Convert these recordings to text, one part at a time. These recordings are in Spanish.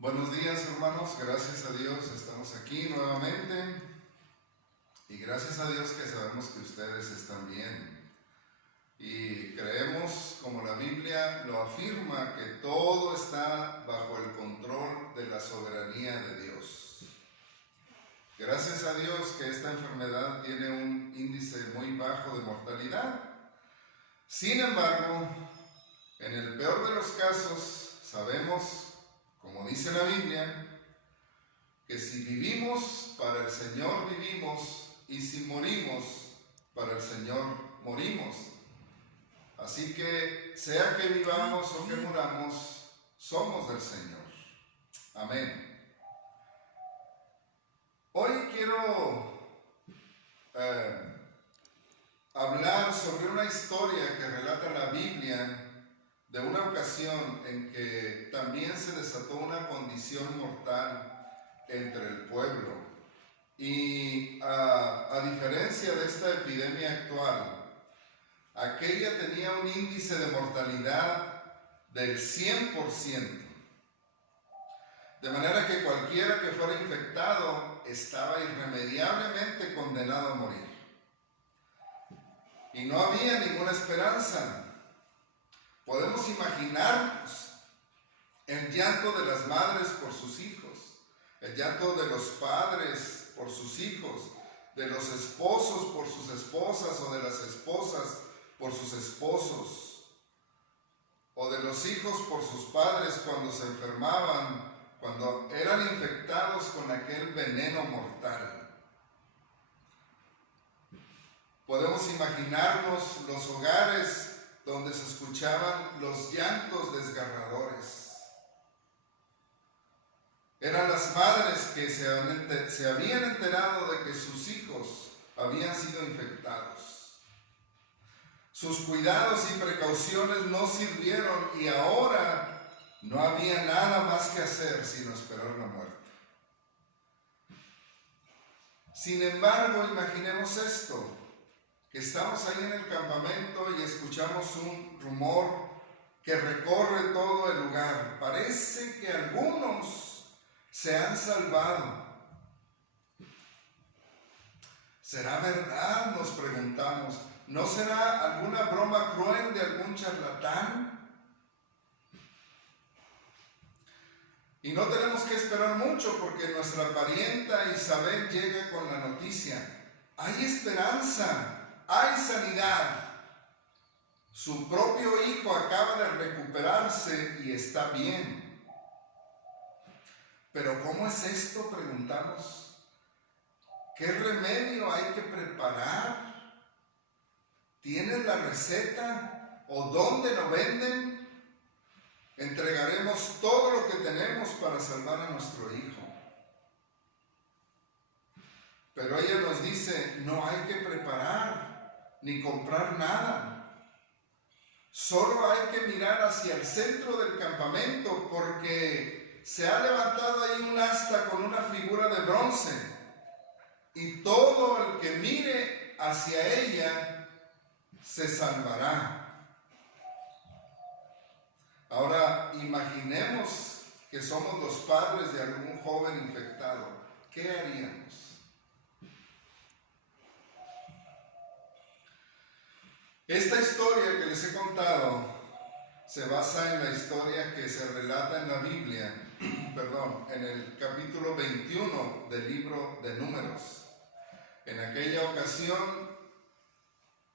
Buenos días, hermanos, gracias a Dios estamos aquí nuevamente y gracias a Dios que sabemos que ustedes están bien y creemos, como la Biblia lo afirma, que todo está bajo el control de la soberanía de Dios. Gracias a Dios que esta enfermedad tiene un índice muy bajo de mortalidad. Sin embargo, en el peor de los casos, sabemos, como dice la Biblia, que si vivimos, para el Señor vivimos, y si morimos, para el Señor morimos. Así que, sea que vivamos o que muramos, somos del Señor. Amén. Hoy quiero hablar sobre una historia que relata la Biblia de una ocasión en que también se desató una condición mortal entre el pueblo. Y a diferencia de esta epidemia actual, aquella tenía un índice de mortalidad del 100%. De manera que cualquiera que fuera infectado estaba irremediablemente condenado a morir. Y no había ninguna esperanza. Podemos imaginarnos el llanto de las madres por sus hijos, el llanto de los padres por sus hijos, de los esposos por sus esposas o de las esposas por sus esposos, o de los hijos por sus padres cuando se enfermaban, cuando eran infectados con aquel veneno mortal. Podemos imaginarnos los hogares donde se escuchaban los llantos desgarradores. Eran las madres que se habían enterado de que sus hijos habían sido infectados. Sus cuidados y precauciones no sirvieron y ahora no había nada más que hacer sino esperar la muerte. Sin embargo, imaginemos esto, que estamos ahí en el campamento y escuchamos un rumor que recorre todo el lugar. Parece que algunos se han salvado. ¿Será verdad?, nos preguntamos. ¿No será alguna broma cruel de algún charlatán? Y no tenemos que esperar mucho porque nuestra parienta Isabel llega con la noticia. Hay esperanza. Hay sanidad. Su propio hijo acaba de recuperarse y está bien. Pero ¿cómo es esto?, preguntamos. ¿Qué remedio hay que preparar? ¿Tienes la receta? ¿O dónde lo venden? Entregaremos todo lo que tenemos para salvar a nuestro hijo. Pero ella nos dice, no hay que preparar ni comprar nada. Solo hay que mirar hacia el centro del campamento porque se ha levantado ahí un asta con una figura de bronce y todo el que mire hacia ella se salvará. Ahora imaginemos que somos los padres de algún joven infectado. ¿Qué haríamos? Esta historia que les he contado se basa en la historia que se relata en la Biblia, en el capítulo 21 del libro de Números. En aquella ocasión,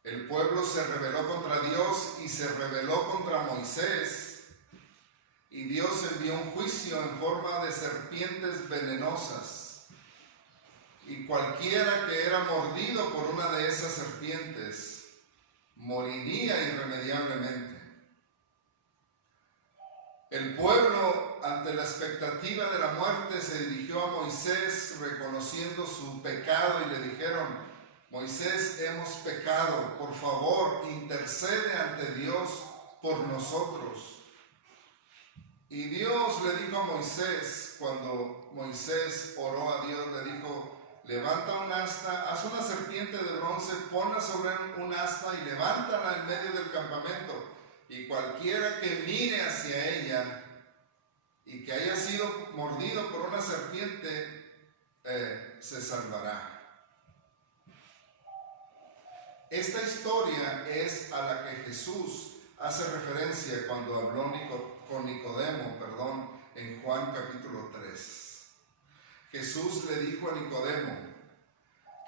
el pueblo se rebeló contra Dios y se rebeló contra Moisés, y Dios envió un juicio en forma de serpientes venenosas, y cualquiera que era mordido por una de esas serpientes moriría irremediablemente. El pueblo, ante la expectativa de la muerte, se dirigió a Moisés reconociendo su pecado y le dijeron: Moisés, hemos pecado, por favor, intercede ante Dios por nosotros. Y Dios le dijo a Moisés, cuando Moisés oró a Dios, le dijo: levanta un asta, haz una serpiente de bronce, ponla sobre un asta y levántala en medio del campamento. Y cualquiera que mire hacia ella y que haya sido mordido por una serpiente, se salvará. Esta historia es a la que Jesús hace referencia cuando habló con Nicodemo, en Juan capítulo 3. Jesús le dijo a Nicodemo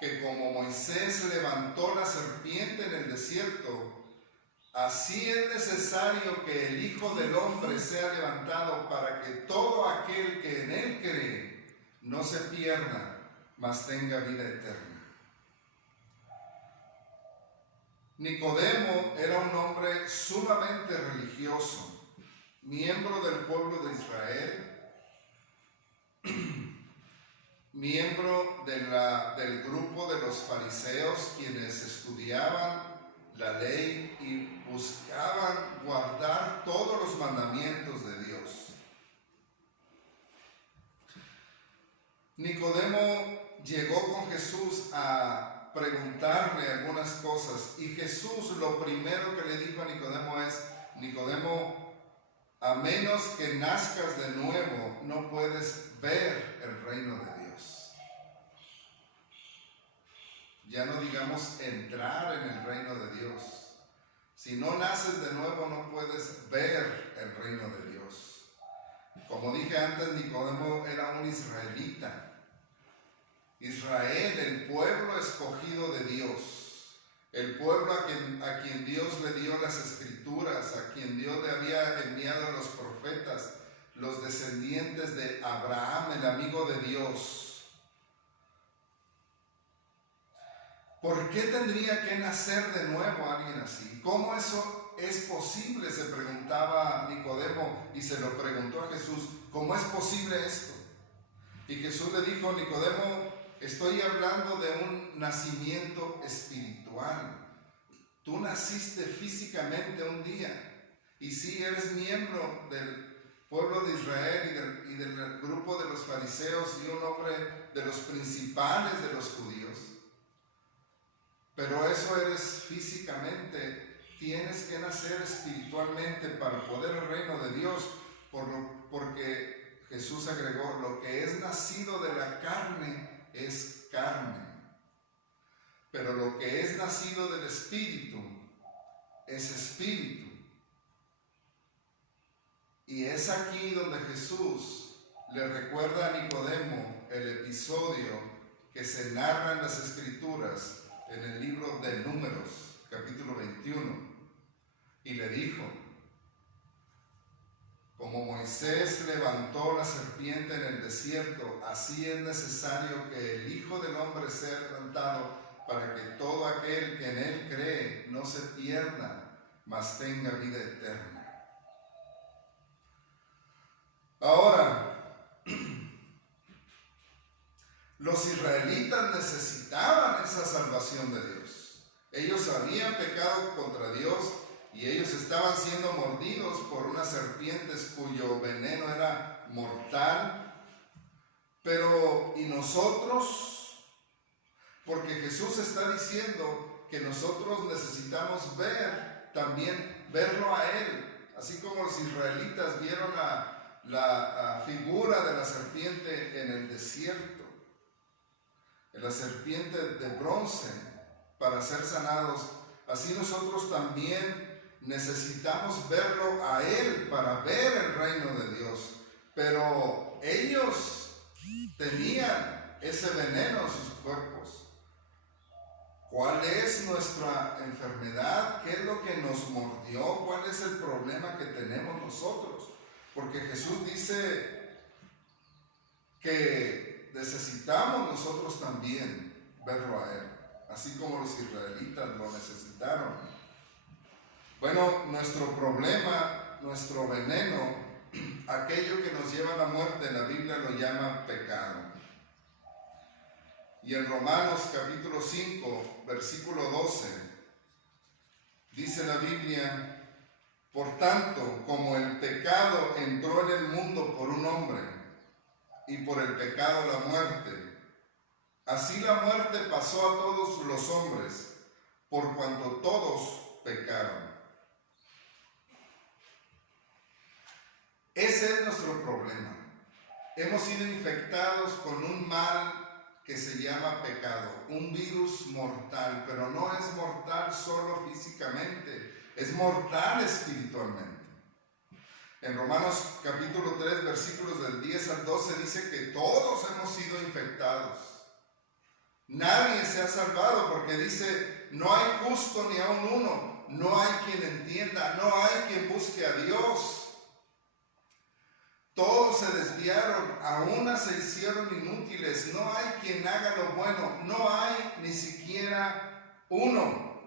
que como Moisés levantó la serpiente en el desierto, así es necesario que el Hijo del Hombre sea levantado para que todo aquel que en él cree no se pierda, mas tenga vida eterna. Nicodemo era un hombre sumamente religioso, miembro del pueblo de Israel, miembro del grupo de los fariseos, quienes estudiaban la ley y buscaban guardar todos los mandamientos de Dios. Nicodemo llegó con Jesús a preguntarle algunas cosas, y Jesús lo primero que le dijo a Nicodemo es: Nicodemo, a menos que nazcas de nuevo, no puedes ver el reino de Dios. Ya no digamos entrar en el reino de Dios. Si no naces de nuevo, no puedes ver el reino de Dios. Como dije antes, Nicodemo era un israelita. Israel, el pueblo escogido de Dios, el pueblo a quien Dios le dio las escrituras, a quien Dios le había enviado a los profetas, los descendientes de Abraham, el amigo de Dios. ¿Por qué tendría que nacer de nuevo alguien así? ¿Cómo eso es posible?, se preguntaba Nicodemo, y se lo preguntó a Jesús: ¿cómo es posible esto? Y Jesús le dijo: Nicodemo, estoy hablando de un nacimiento espiritual. Tú naciste físicamente un día, y sí eres miembro del pueblo de Israel y del grupo de los fariseos y un hombre de los principales de los judíos. Pero eso eres físicamente. Tienes que nacer espiritualmente para poder el reino de Dios, porque Jesús agregó: lo que es nacido de la carne es carne, pero lo que es nacido del Espíritu es espíritu. Y es aquí donde Jesús le recuerda a Nicodemo el episodio que se narra en las Escrituras en el libro de Números, capítulo 21, y le dijo: como Moisés levantó la serpiente en el desierto, así es necesario que el Hijo del Hombre sea levantado para que todo aquel que en él cree no se pierda, mas tenga vida eterna. Ahora, los israelitas necesitaban esa salvación de Dios. Ellos habían pecado contra Dios y ellos estaban siendo mordidos por unas serpientes cuyo veneno era mortal. Pero, ¿y nosotros? Porque Jesús está diciendo que nosotros necesitamos verlo a Él. Así como los israelitas vieron la figura de la serpiente en el desierto, en la serpiente de bronce, para ser sanados, así nosotros también necesitamos verlo a Él para ver el reino de Dios. Pero ellos tenían ese veneno en sus cuerpos. ¿Cuál es nuestra enfermedad? ¿Qué es lo que nos mordió? ¿Cuál es el problema que tenemos nosotros? Porque Jesús dice que necesitamos nosotros también verlo a Él, así como los israelitas lo necesitaron. Bueno, nuestro problema, nuestro veneno, aquello que nos lleva a la muerte, la Biblia lo llama pecado. Y en Romanos capítulo 5, versículo 12, dice la Biblia: por tanto, como el pecado entró en el mundo por un hombre, y por el pecado la muerte, así la muerte pasó a todos los hombres, por cuanto todos pecaron. Ese es nuestro problema. Hemos sido infectados con un mal que se llama pecado, un virus mortal, pero no es mortal solo físicamente, es mortal espiritualmente. En Romanos capítulo 3, versículos del 10 al 12 dice que todos hemos sido infectados. Nadie se ha salvado porque dice, no hay justo ni aun uno, no hay quien entienda, no hay quien busque a Dios. Todos se desviaron, a una se hicieron inútiles, no hay quien haga lo bueno, no hay ni siquiera uno.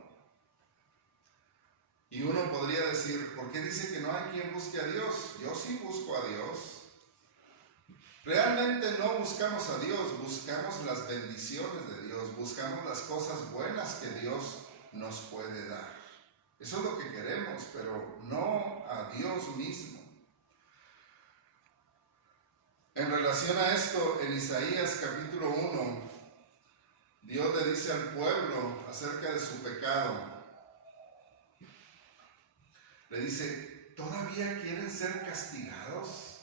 Y uno podría decir, ¿por qué dice que no hay quien busque a Dios? Yo sí busco a Dios. Realmente no buscamos a Dios, buscamos las bendiciones de Dios, buscamos las cosas buenas que Dios nos puede dar. Eso es lo que queremos, pero no a Dios mismo. En relación a esto, en Isaías capítulo 1, Dios le dice al pueblo acerca de su pecado. Le dice, ¿todavía quieren ser castigados?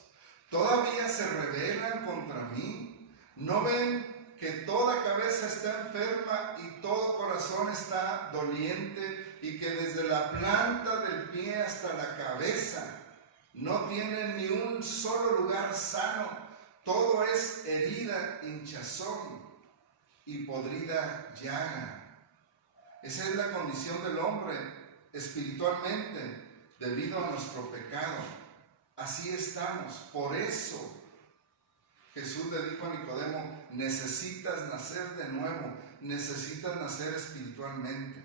¿Todavía se rebelan contra mí? ¿No ven que toda cabeza está enferma y todo corazón está doliente y que desde la planta del pie hasta la cabeza no tienen ni un solo lugar sano? Todo es herida, hinchazón y podrida llaga. Esa es la condición del hombre espiritualmente debido a nuestro pecado. Así estamos. Por eso Jesús le dijo a Nicodemo, necesitas nacer de nuevo, necesitas nacer espiritualmente.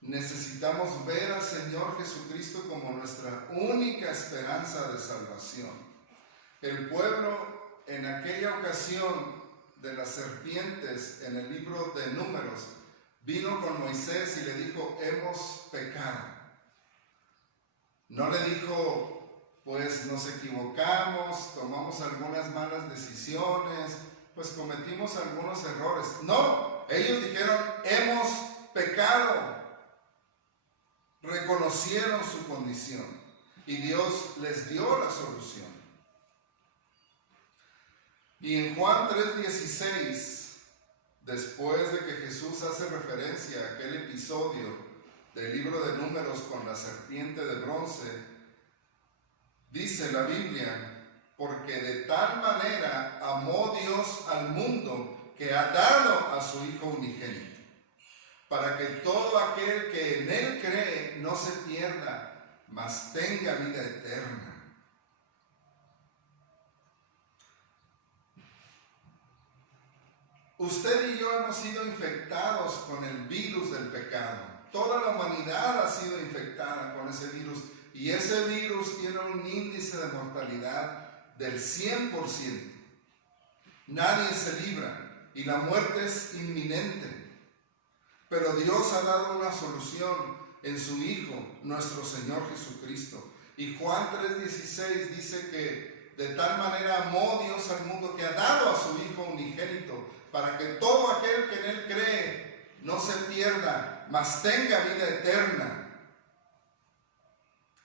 Necesitamos ver al Señor Jesucristo como nuestra única esperanza de salvación. El pueblo en aquella ocasión de las serpientes en el libro de Números vino con Moisés y le dijo, hemos pecado. No le dijo, pues nos equivocamos, tomamos algunas malas decisiones, pues cometimos algunos errores. No, ellos dijeron, hemos pecado. Reconocieron su condición y Dios les dio la solución. Y en Juan 3:16, después de que Jesús hace referencia a aquel episodio del libro de Números con la serpiente de bronce, dice la Biblia, porque de tal manera amó Dios al mundo que ha dado a su Hijo unigénito, para que todo aquel que en Él cree no se pierda, mas tenga vida eterna. Usted y yo hemos sido infectados con el virus del pecado. Toda la humanidad ha sido infectada con ese virus y ese virus tiene un índice de mortalidad del 100%. Nadie se libra y la muerte es inminente. Pero Dios ha dado una solución en su Hijo, nuestro Señor Jesucristo. Y Juan 3:16 dice que de tal manera amó Dios al mundo que ha dado a su Hijo unigénito, para que todo aquel que en Él cree no se pierda, mas tenga vida eterna.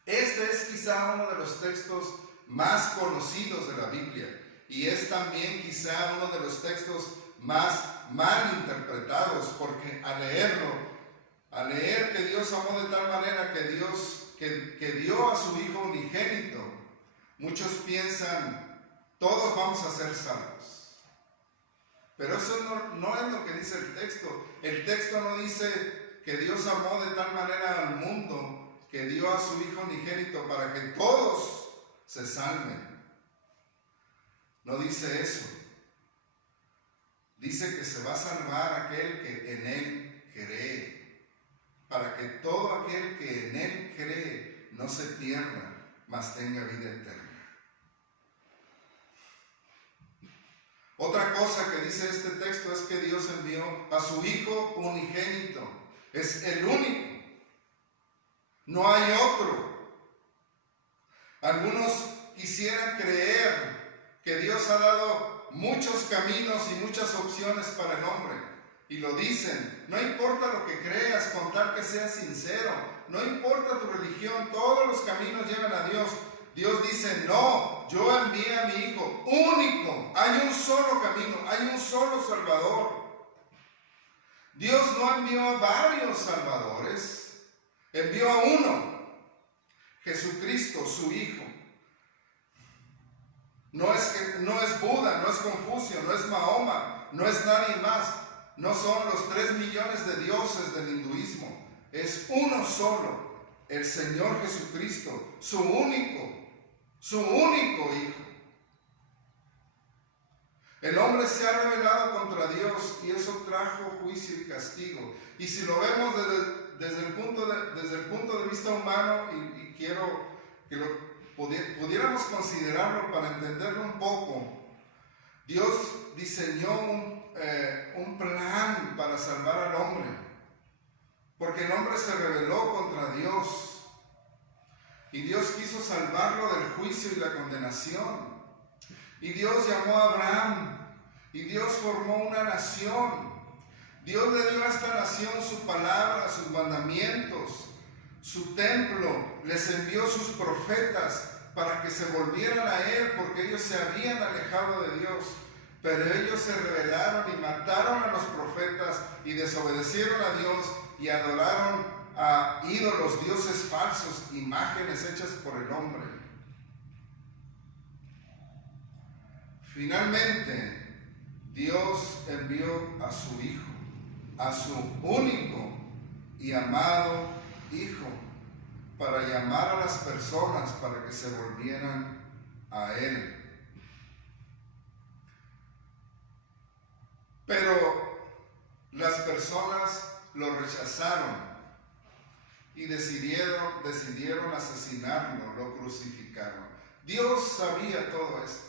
Este es quizá uno de los textos más conocidos de la Biblia y es también quizá uno de los textos más mal interpretados, porque al leer que Dios amó de tal manera que dio a su Hijo unigénito, muchos piensan, todos vamos a ser salvos. Pero eso no es lo que dice el texto. El texto no dice que Dios amó de tal manera al mundo que dio a su Hijo unigénito para que todos se salven. No dice eso. Dice que se va a salvar aquel que en Él cree. Para que todo aquel que en Él cree no se pierda, mas tenga vida eterna. Otra cosa que dice este texto es que Dios envió a su Hijo unigénito. Es el único. No hay otro. Algunos quisieran creer que Dios ha dado muchos caminos y muchas opciones para el hombre. Y lo dicen, no importa lo que creas, con tal que seas sincero, no importa tu religión, todos los caminos llevan a Dios. Dios dice, no, yo envié a mi Hijo único, hay un solo camino, hay un solo Salvador. Dios no envió a varios salvadores, envió a uno, Jesucristo, su Hijo. No es Buda, no es Confucio, no es Mahoma, no es nadie más. No son los 3 millones de dioses del hinduismo. Es uno solo, el Señor Jesucristo, su único Hijo. El hombre se ha rebelado contra Dios y eso trajo juicio y castigo. Y si lo vemos desde el punto de vista humano, y quiero que pudiéramos considerarlo para entenderlo un poco, Dios diseñó un plan para salvar al hombre, porque el hombre se rebeló contra Dios y Dios quiso salvarlo del juicio y la condenación. Y Dios llamó a Abraham y Dios formó una nación. Dios le dio a esta nación su palabra, sus mandamientos, su templo, les envió sus profetas para que se volvieran a Él, porque ellos se habían alejado de Dios. Pero ellos se rebelaron y mataron a los profetas y desobedecieron a Dios y adoraron a ídolos, dioses falsos, imágenes hechas por el hombre. Finalmente, Dios envió a su Hijo, a su único y amado Hijo, para llamar a las personas para que se volvieran a Él. Pero las personas lo rechazaron y decidieron asesinarlo, lo crucificaron. Dios sabía todo esto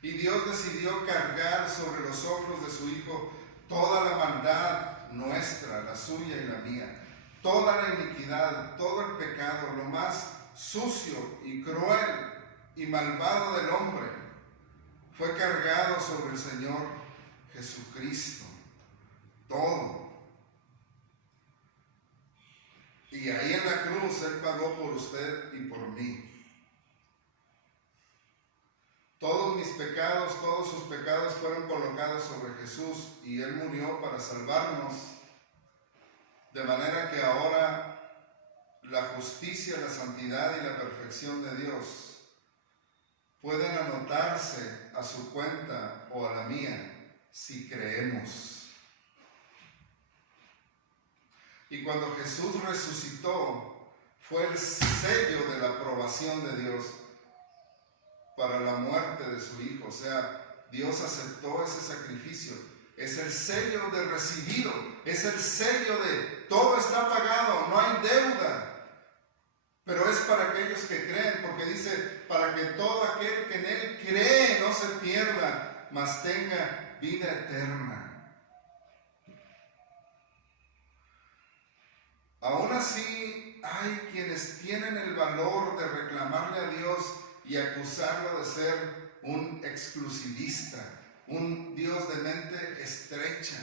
y Dios decidió cargar sobre los hombros de su Hijo toda la maldad nuestra, la suya y la mía, toda la iniquidad, todo el pecado, lo más sucio y cruel y malvado del hombre, fue cargado sobre el Señor Jesucristo, todo. Y ahí en la cruz Él pagó por usted y por mí. Todos mis pecados, todos sus pecados fueron colocados sobre Jesús y Él murió para salvarnos. De manera que ahora la justicia, la santidad y la perfección de Dios pueden anotarse a su cuenta o a la mía si creemos. Y cuando Jesús resucitó, fue el sello de la aprobación de Dios para la muerte de su Hijo. O sea, Dios aceptó ese sacrificio. Es el sello de recibido, es el sello de todo está pagado, no hay deuda. Pero es para aquellos que creen, porque dice, para que todo aquel que en Él cree no se pierda, mas tenga vida eterna. Aún así, hay quienes tienen el valor de reclamarle a Dios y acusarlo de ser un exclusivista, un Dios de mente estrecha,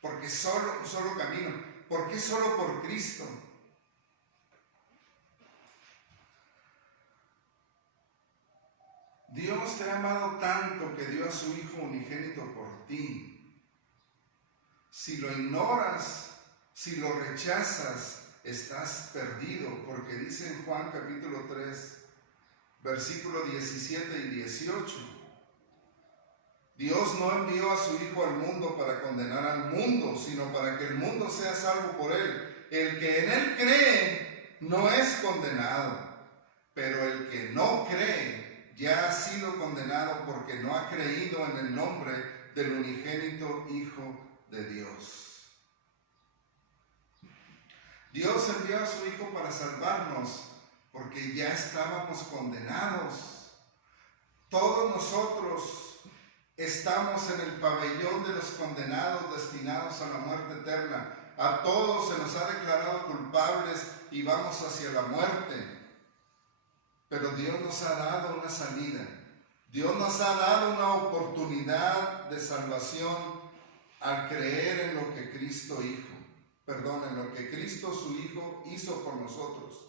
porque solo camino, ¿por qué solo por Cristo? Dios te ha amado tanto que dio a su Hijo unigénito por ti. Si lo ignoras, si lo rechazas, estás perdido, porque dice en Juan capítulo 3, versículos 17 y 18, Dios no envió a su Hijo al mundo para condenar al mundo, sino para que el mundo sea salvo por Él. El que en Él cree no es condenado, pero el que no cree ya ha sido condenado porque no ha creído en el nombre del unigénito Hijo de Dios. Dios envió a su Hijo para salvarnos porque ya estábamos condenados. Todos nosotros estamos en el pabellón de los condenados destinados a la muerte eterna. A todos se nos ha declarado culpables y vamos hacia la muerte. Pero Dios nos ha dado una salida. Dios nos ha dado una oportunidad de salvación al creer en lo que Cristo en lo que Cristo su Hijo hizo por nosotros.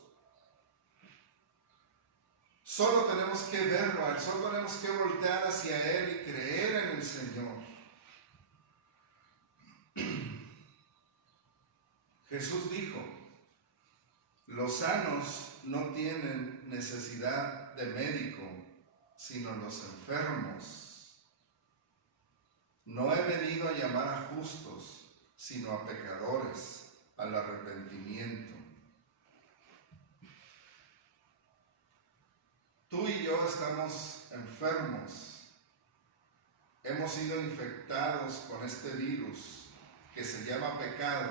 Solo tenemos que verlo a Él, solo tenemos que voltear hacia Él y creer en el Señor. Jesús dijo: los sanos no tienen necesidad de médico, sino los enfermos. No he venido a llamar a justos, sino a pecadores, al arrepentimiento. Tú y yo estamos enfermos. Hemos sido infectados con este virus que se llama pecado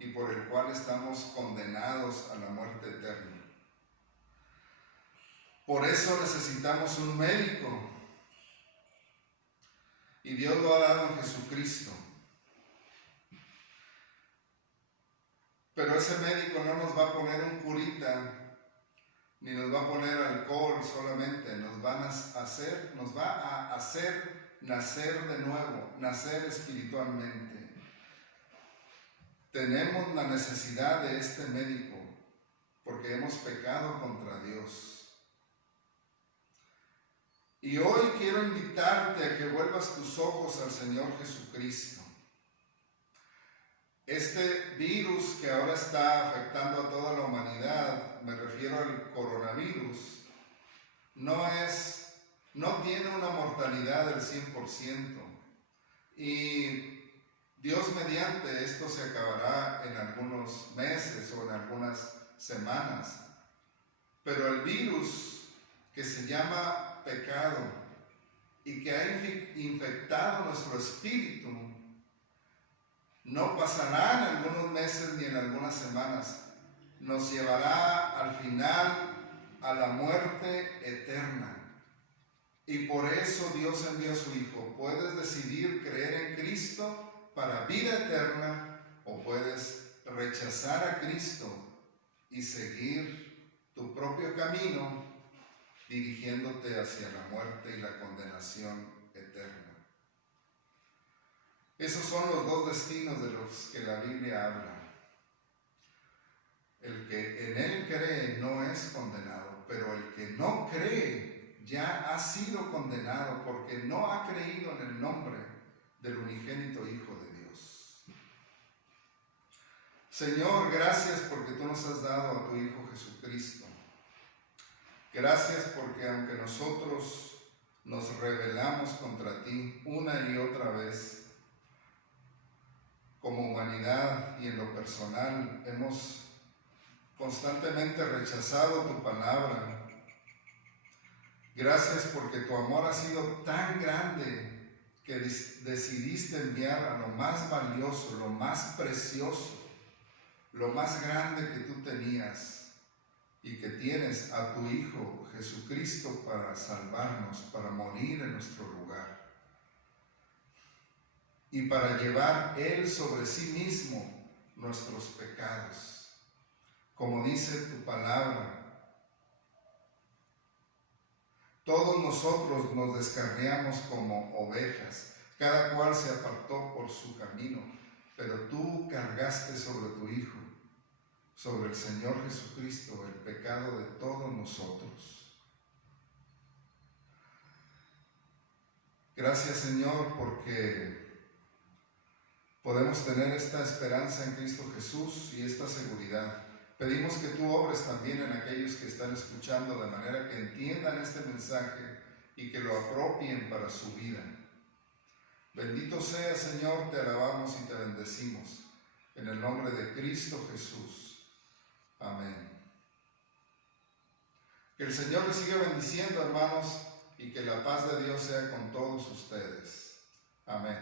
y por el cual estamos condenados a la muerte eterna. Por eso necesitamos un médico. Y Dios lo ha dado en Jesucristo. Pero ese médico no nos va a poner un curita, ni nos va a poner alcohol solamente, nos va a hacer nacer de nuevo, nacer espiritualmente. Tenemos la necesidad de este médico porque hemos pecado contra Dios. Y hoy quiero invitarte a que vuelvas tus ojos al Señor Jesucristo. Este virus que ahora está afectando a toda la humanidad, me refiero al coronavirus, no tiene una mortalidad del 100%. Y Dios mediante esto se acabará en algunos meses o en algunas semanas. Pero el virus que se llama pecado y que ha infectado nuestro espíritu no pasará en algunos meses ni en algunas semanas. Nos llevará al final a la muerte eterna. Y por eso Dios envió a su Hijo. Puedes decidir creer en Cristo para vida eterna o puedes rechazar a Cristo y seguir tu propio camino dirigiéndote hacia la muerte y la condenación eterna. Esos son los dos destinos de los que la Biblia habla. El que en Él cree no es condenado, pero el que no cree ya ha sido condenado porque no ha creído en el nombre del unigénito Hijo de Dios. Señor, gracias porque tú nos has dado a tu Hijo Jesucristo. Gracias porque aunque nosotros nos rebelamos contra ti una y otra vez, como humanidad y en lo personal, hemos constantemente rechazado tu palabra. Gracias porque tu amor ha sido tan grande que decidiste enviar a lo más valioso, lo más precioso, lo más grande que tú tenías y que tienes, a tu Hijo Jesucristo para salvarnos, para morir en nuestro lugar y para llevar Él sobre sí mismo nuestros pecados. Como dice tu palabra, todos nosotros nos descarriamos como ovejas, cada cual se apartó por su camino, pero tú cargaste sobre tu Hijo, sobre el Señor Jesucristo, el pecado de todos nosotros. Gracias, Señor, porque podemos tener esta esperanza en Cristo Jesús y esta seguridad. Pedimos que tú obres también en aquellos que están escuchando de manera que entiendan este mensaje y que lo apropien para su vida. Bendito sea, Señor, te alabamos y te bendecimos. En el nombre de Cristo Jesús. Amén. Que el Señor les siga bendiciendo, hermanos, y que la paz de Dios sea con todos ustedes. Amén.